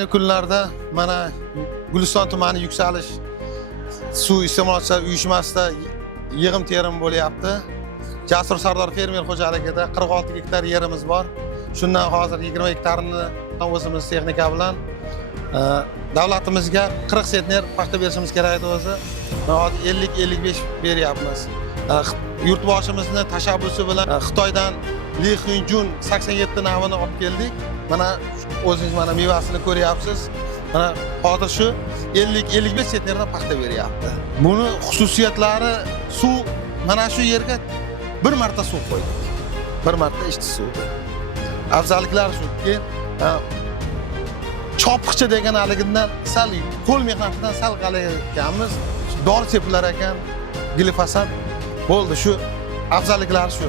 ayni kunlarda mana Guliston tumani Yuksalish suv iste'molchilar uyushmasida yig'im terim bo'lyapti. Jasur Sardor fermer xo'jaligida 46 gektar yerimiz bor. Shundan hozir 20 gektarini o'zimiz texnika bilan davlatimizga 40 sentner paxta berishimiz kerak edi o'zi. Hozir 50-55 beryapmiz. Yurtboshimizni tashabbusi bilan Xitoydan Li Xunjun 87 navini olib keldik. Mana o'zingiz mana mevasini ko'ryapsiz. Mana hozir shu 50-55 sentnerdan paxta beryapti. Buni xususiyatlari suv, mana shu yerga bir marta suv qo'ydik. Bir marta ichki suv. Afzalliklari shuki, chopiqcha degan haligidan sal qo'l mehnatidan sal qalaganmiz. Dori sepilar ekan, glifosat bo'ldi. Shu afzalliklari shu.